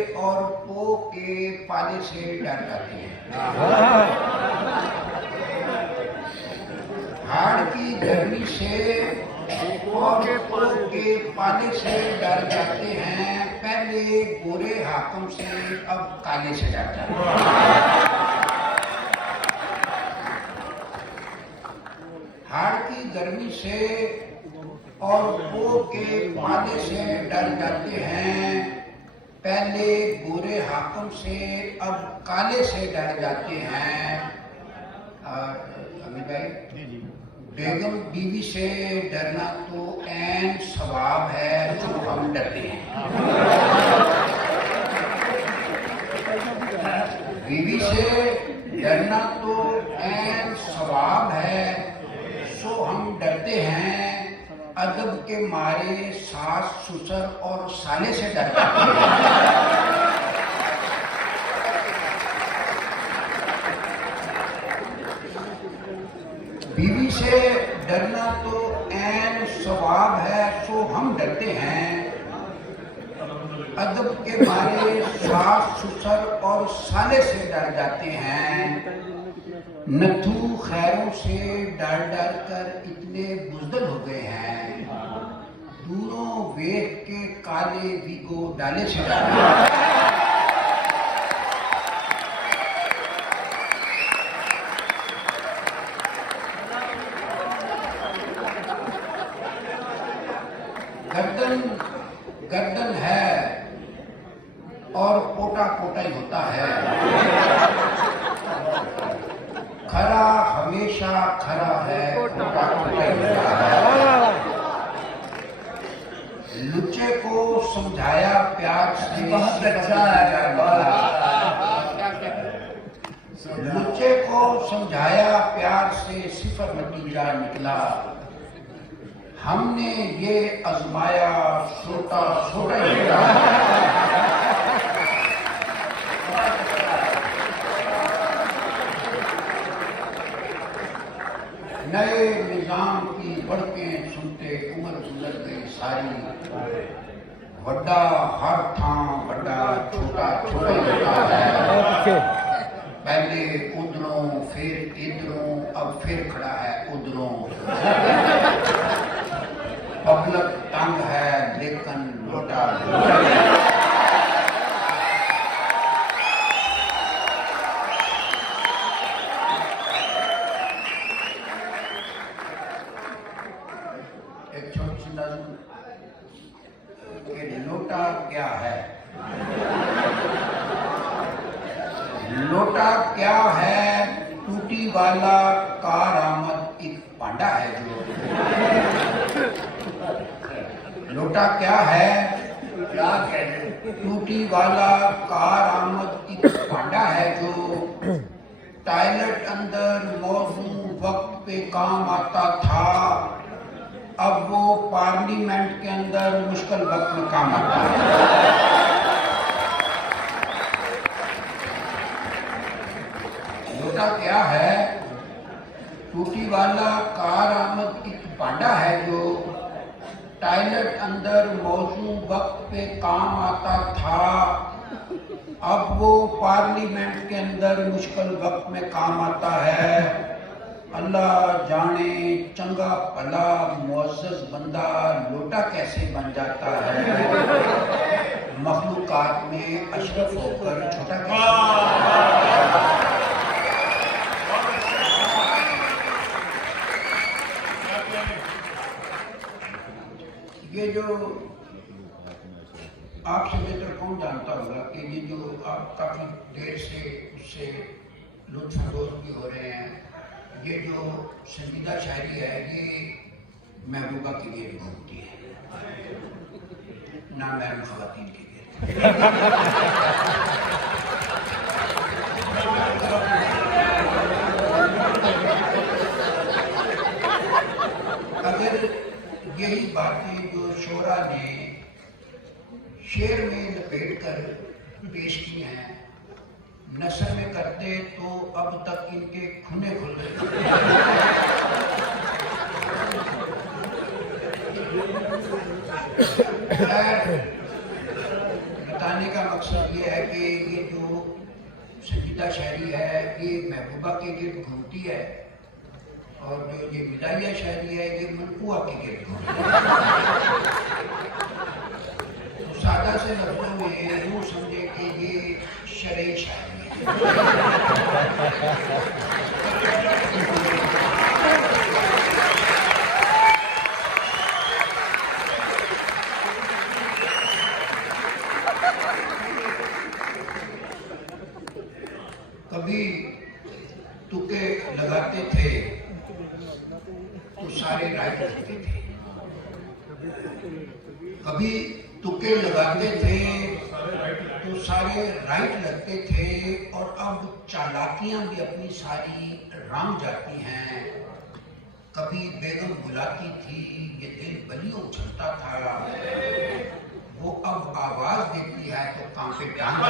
और पो के पाले से डर जाते हैं। हाड़ की गर्मी से और पो के पाले से डर जाते हैं। पहले गोरे हाकम से अब काले से डर जाते हैं। हाड़ की गर्मी से और पो के पाले से डर जाते हैं। पहले गोरे हाकम से अब काले से डर जाते हैं। अमित भाई, बेगम बीवी से डरना तो ऐन सवाब है जो हम डरते हैं। बीवी से डरना तो ऐन सवाब है सो हम डरते हैं। अदब के मारे सास ससुर और साले से डरते हैं। बीवी से डरना तो ऐन सवाब है सो हम डरते हैं। अदब के मारे सास ससुर और साले से डर जाते हैं। नथु खैरों से डर डर कर इतने बुज़दिल हो गए हैं। दूरों वेख के काले वीगो डाले से डर गर्दन है और पोटा पोटा ही होता है। खरा हमेशा खरा है, पोटा पोटा ही होता है। लुच्चे को समझाया प्यार से, बहुत अच्छा है। लुच्चे को समझाया प्यार से सिफर नतीजा निकला। हमने ये आजमाया छोटा छोटा ही नए निजाम की बढ़कें सुनते उम्र गुजर गई सारी। वड्डा हर था वड्डा छोटा छोटा होता है। पहले उधरों फिर इधरों अब फिर खड़ा है उधरों। पब्लिक तंग है लेकिन लोटा एक छोटी सी नज़म कि लोटा क्या है। लोटा क्या है टूटी वाला कारआमद एक पांडा है जो। लोटा क्या है टूटी वाला कारआमद एक पांडा है जो। टॉयलेट अंदर मौजू वक्त पे काम आता था। अब वो पार्लियामेंट के अंदर मुश्किल वक्त में काम आता है। लोटा क्या है टूटी वाला कारआमद एक पांडा है जो। टॉयलेट अंदर मौजू वक्त पे काम आता था। अब वो पार्लियामेंट के अंदर मुश्किल वक्त में काम आता है। अल्लाह जाने चंगा भला मुअज़्ज़ज़ बंदा लोटा कैसे बन जाता है। मखलूकात में अशरफ होकर छोटा कैसे। ये जो आपसे बेहतर कौन जानता होगा कि ये जो आप काफी देर से उससे लुत्फ़अंदोज़ भी हो रहे हैं। ये जो संजीदा शायरी है ये महबूबा के लिए भी होती है, ना महम ख़वातीन के लिए। अगर यही बातें जो शोरा ने शेर में लपेट कर पेश की हैं नसर में करते तो अब तक इनके खुने खुल गए। बताने का मकसद ये है कि ये जो संजीदा शायरी है ये महबूबा के गिर्द घूमती है और जो ये मिजाइया शायरी है ये मनकुआ के गिर्द घूमती है। तो सादा से लफ्जों में यूँ समझे कि ये शरई शायरी है। कभी तुके लगाते थे तो सारे राइट लगते थे, कभी तुके लगाते थे तो सारे राइट लगते थे, और अब चालाकियां भी अपनी सारी राम जाती हैं। कभी बेगम बुलाती थी ये दिल बलियों उछलता था, वो अब आवाज देती है तो कांपे टांग।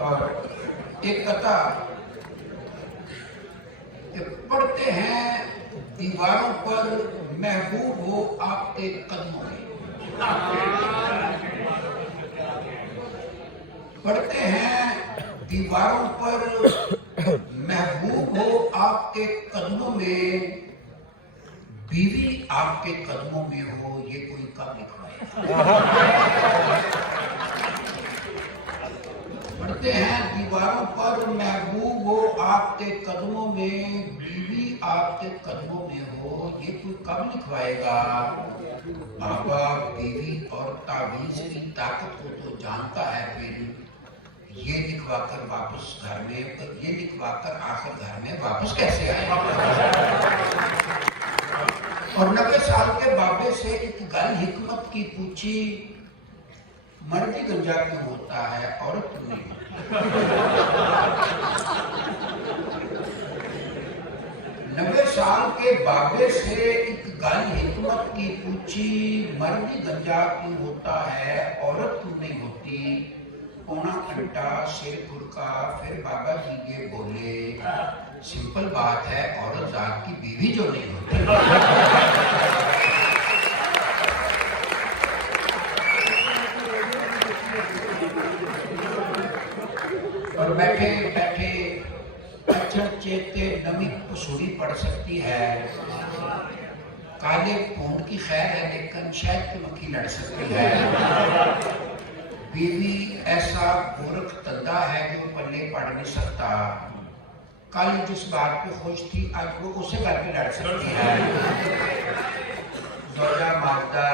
और एक कथा कि पढ़ते हैं दीवारों पर महबूब हो आपके कदमों में, पढ़ते हैं दीवारों पर महबूब हो आपके कदमों में, बीवी आपके कदमों में हो ये कोई कब लिखवाएगा। पढ़ते हैं दीवारों पर महबूब हो आपके कदमों में, बीवी आपके कदमों में हो ये कोई कब लिखवाएगा। बाबा बीवी और तावीज की ताकत को तो जानता है, फिर ये लिखवाकर वापस घर में, ये लिखवाकर आखिर घर में वापस कैसे आएगा। और 90 साल के बाबे से एक गल हिकमत की पूछी, मर्दी गंजा क्यों होता है औरत क्यों नहीं होती। 90 साल के बाबे से एक गल हिकमत की पूछी, मर्दी गंजा क्यों होता है औरत क्यों नहीं होती। पौना घंटा सिर खुरका, फिर बाबा जी ये बोले, सिंपल बात है औरत जात की बीवी जो नहीं होती। और बैठे बैठे अक्षर चेते नमी पसूरी पड़ सकती है, काले पूंड की खैर है लेकिन शायद की मक्खी लड़ सकती है। बीवी ऐसा गोरख तंदा है जो पल्ले पड़ नहीं सकता, कल जिस बात पे खुश थी आज वो उसे बात पे लड़ सकती है। जोजा माजदा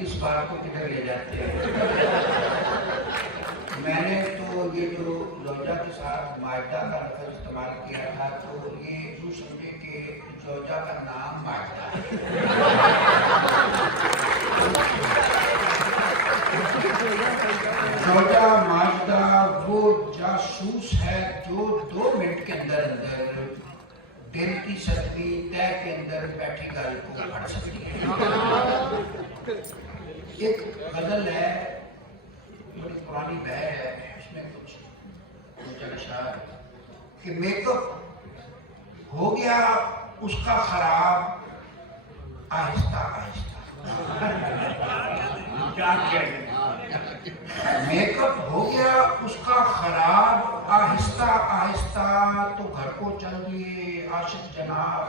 किस बात को किधर ले जाते हैं। मैंने तो ये जो जोजा के साथ माजदा का लफ्ज़ इस्तेमाल किया था, तो ये यूँ समझे कि जोजा का नाम माजदा है। जोजा माजदा वो जासूस है जो 2 मिनट के अंदर अंदर दिल की सतवी तय के अंदर बैठी गल को पढ़ सकती है। एक गजल है, बड़ी पुरानी बहर है, उसमें कुछ अशार कि मेकअप हो गया उसका खराब आहिस्ता आहिस्ता। मेकअप हो गया उसका खराब आहिस्ता आहिस्ता, तो घर को चल दिए आशिक जनाब।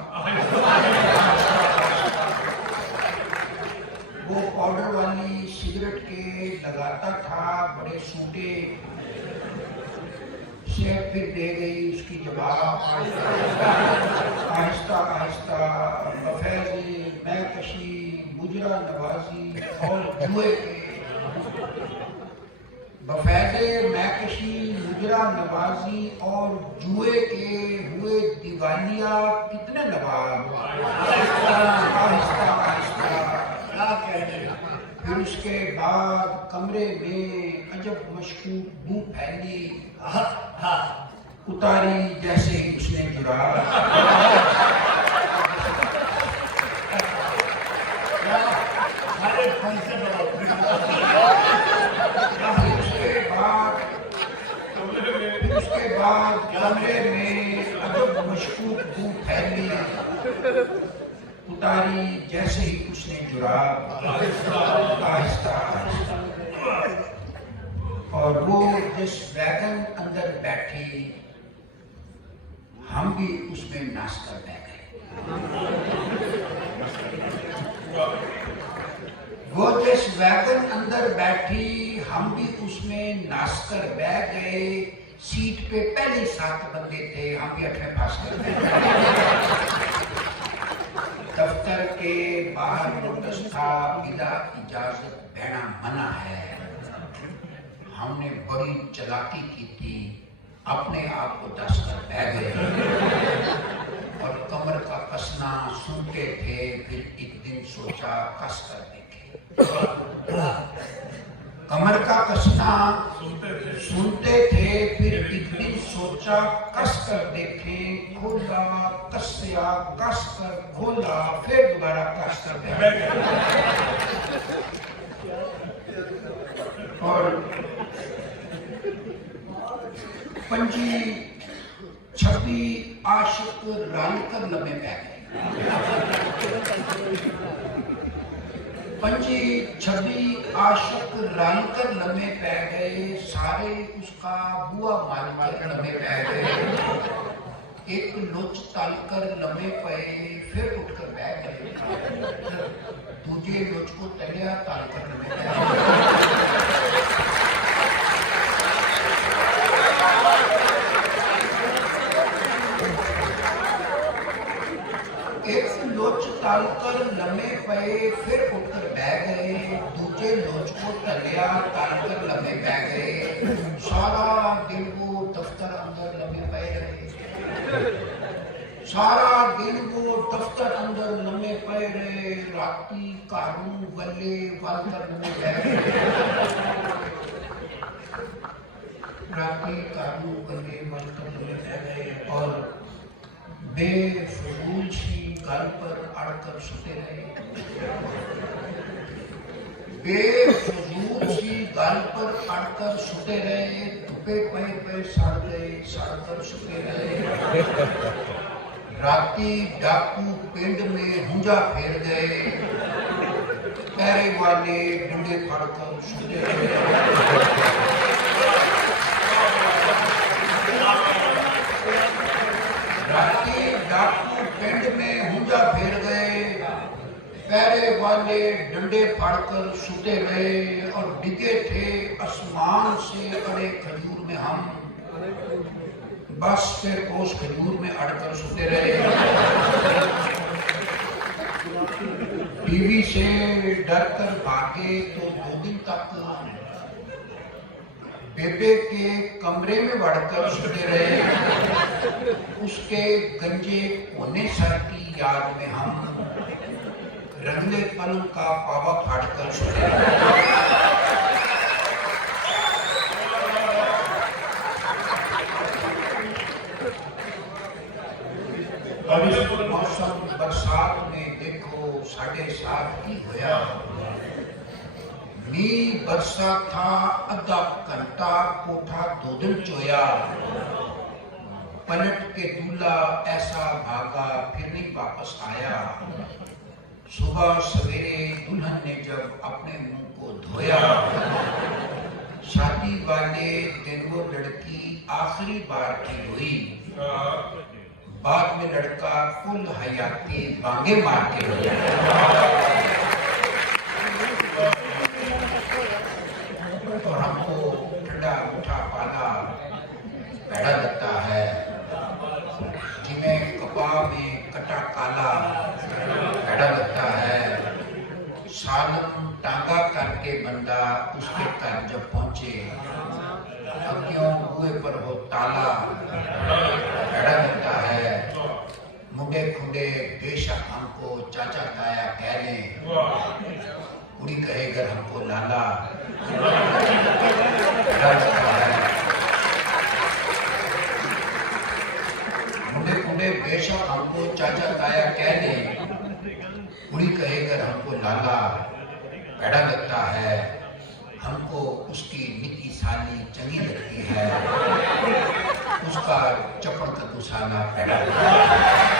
वो पाउडर वाली सिगरेट के लगाता था बड़े सूटे से, फिर दे गई उसकी जवाब आहिस्ता आहिस्ता। बफैज़े मैं कशी मुजरा नवाजी और जुए के, बफैज़े मैकशी मुजरा नवाजी और जुए के हुए दीवानिया कितने नवाब। आहिस्ता आहिस्ता क्या कहने। फिर उसके बाद कमरे में अजब मशकूक बू फैली, उतारी जैसे उसने जुरा। उसके बाद कमरे में अजब मशकूक बू फैली, उतारी जैसे ही उसने जुराब आहिस्ता और वो जिस वैगन अंदर बैठी हम भी उसमें नाच कर बैठ गए। वो जिस वैगन अंदर बैठी हम भी उसमें नाच कर बैठ गए। सीट पे पहले 7 बंदे थे, हम भी 8वें पास कर गए। दफ्तर के बाहर नोटिस था, बिना इजाजत बहना मना है। हमने बड़ी चालाकी की थी, अपने आप को दस कर बह गए और कमर का कसना सुनते थे। फिर एक दिन सोचा कस कर देखे। कमर का कसना सुनते थे, फिर एक दिन सोचा कस कर देखें। खोला, कसया, कस कर खोला, फिर दोबारा कस कर देखें। और 25-26 आशिक रल कर लम्हे पै गए। 25-26 आशिक रल कर लम्हे पै गए। सारे उसका बुआ मान कर लम्हे पै गए। एक लुच तल कर लम्हे पे, फिर उठकर बह गए। दूजे लुच को तलिया तल कर लम्हे पै गए। एक लोच तालकर लम्हे पे, फिर उठकर बह गए। दूजे लोच को तलिया तालकर लम्हे बह गए। सारा दिन वो दफ्तर अंदर लम्हे पे रहे। सारा दिन वो दफ्तर अंदर लम्हे पे रहे। राती कारू गले वालकर लम्हे बह गए। राती कारू गले वालकर लम्हे बह गए और बेफजूल सी गल पर अड़कर सुते रहे। बेफजूल सी गल पर अड़कर सुते रहे। धुपे पे सड़ गए, सड़कर सुते रहे। राती डाकू पिंड में हुंजा फेर गए। पैरे वाले डंडे फड़कर सुते रहे। राती डाकू पिंड में हुंजा फेर गए। पैरे वाले डंडे फाड़कर सुते रहे और डिगे थे आसमान से अड़े खजूर में हम। बस फिर उस खजूर में अड़कर सुते रहे। टीवी से डर कर भागे तो 2 दिन तक बेबे के कमरे में बढ़कर सुते रहे। उसके गंजे कोने सर की याद में हम रंगले पलंग का पावा फाड़कर सुते रहे। मौसम बरसात में देखो 7:30 की होया। मीह बरसा था अद्धा घंटा, कोठा 2 दिन चोया। पलट के दूल्हा ऐसा भागा फिर नहीं वापस आया। सुबह सवेरे दुल्हन ने जब अपने मुंह को धोया, शादी वाले दिन वो लड़की आखिरी बार की हुई। बाद में लड़का कुल हयाती बांगे मार के और हमको ठंडा मीठा पाला पैड़ा लगता है। जिमें कपा में कटा काला पैड़ा लगता है। सालम टांगा करके बंदा उसके घर जब पहुंचे, अग्नियों कुएं पर हो ताला पैड़ा लगता है। मुंडे खुंडे बेशक हमको चाचा ताया कह लें, कुड़ी कहे घर हमको लाला पैड़ा लगता है। मुंडे खुंडे बेशक हमको चाचा ताया कह लें, कुड़ी कहे घर हमको लाला पैड़ा लगता है, हमको उसकी निकी साली चंगी लगती है, उसका चपड़ का दुसाना पैड़ा लगता है।